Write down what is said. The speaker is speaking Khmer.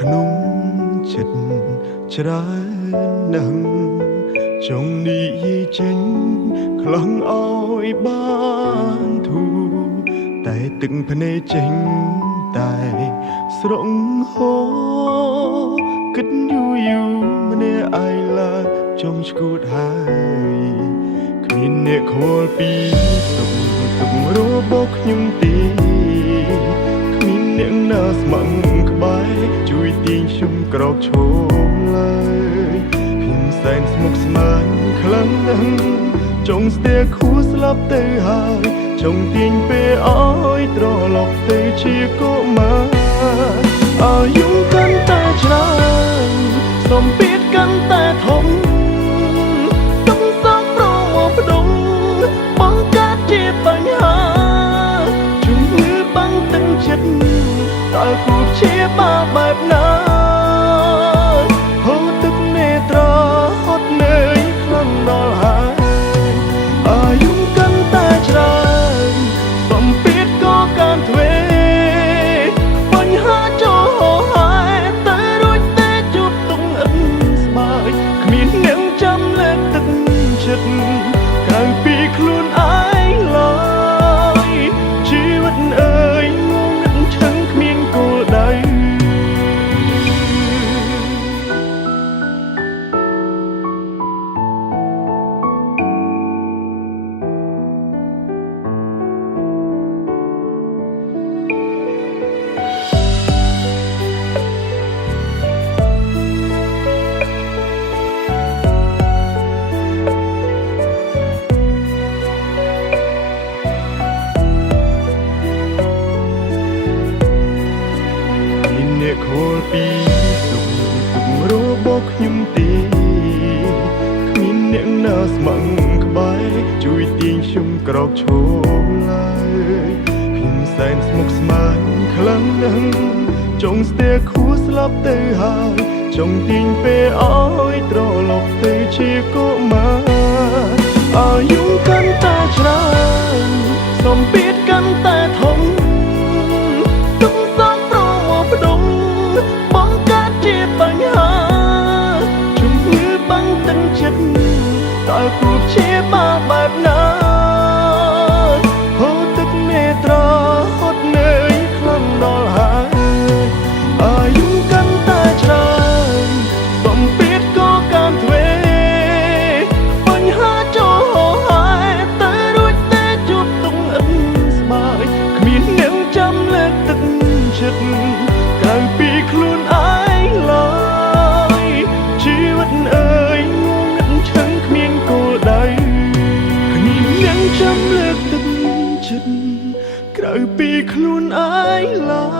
ក្នុងចិត្តច្រើនណាស់ចង់និយាយចេញខ្លាំងឲ្យបានធូរតែទឹកភ្នែកចេញតែស្រងហោគិតយូរម្នាក់ឯងឡើយចង់ឈួតហើយគ្មានអ្នកខលពីសុខទុក្ខរបស់ខ្ញុំទេគ្មានអ្នកណាស្មឹងក្បែរជួយទាញខ្ញុំក្រោកឈរឡើយខ្ញុំសែនស្មុគស្មាញខ្លាំងណាស់ចង់ស្ទែខួរស្លាប់ទៅហើយចង់ទាញពេលឲ្យត្រឡប់ទៅជាកុមារអាយុកាន់តែច្រើនសម្ពាធកាន់តែធំទំសងប្រមកផ្ដុំបង្កើតជាបញ្ហាជំងឺបាំងទឹកចិត្តតើគួរព្យាបាលបែបណាហូរទឹកនេត្រហត់នឿយខ្លាំងដល់ហើយអាយុកាន់តែច្រើនសម្ពាធក៏កាន់ទ្វេបញ្ហាចូលហើយតែរួចតែជួបទុំអិនស្បើយគ្មានអ្នកចាំលើកទឹកចិត្តក្រៅពីខ្លួនឯងឡើយជីវិតអើយងងឹតឈឹងគ្មានគោលដៅខលពីសុខទុក្ខរបស់ខ្ញុំទេគ្មានអ្នកណាស្មឹងក្បែរជួយទាញខ្ញុំក្រោកឈរឡើយខ្ញុំសែនស្មុគស្មាញខ្លាំងណាស់ចង់ស្ទែខួរស្លាប់ទៅហើយចង់ទាញពេលឲ្យត្រឡប់ទៅជាកុមារអាយុកាន់តែច្រើនសម្ពាធកាន់តែធំទុំសងប្រមកផ្ដុំបង្កើតជាបញ្ហាជំងឺបាំងទឹកចិត្តតើគួរព្យាបាលបែបណាហូរទឹកនេត្រហត់នឿយខ្លាំងដល់ហើយអាយុកាន់តែច្រើនសម្ពាធក៏កាន់ទ្វេបញ្ហាចូលហើយតែរួចតែជួបទុំអិនស្បើយគ្មានអ្នកចាំលើកទឹកចិត្តក្រៅពីខ្លួនឯងឡើយជីវិតអើយងងឹតឈឹងគ្មានគោលដៅគ្មានអ្នកចាំលើកទឹកចិត្តក្រៅពីខ្លួនឯងឡើយ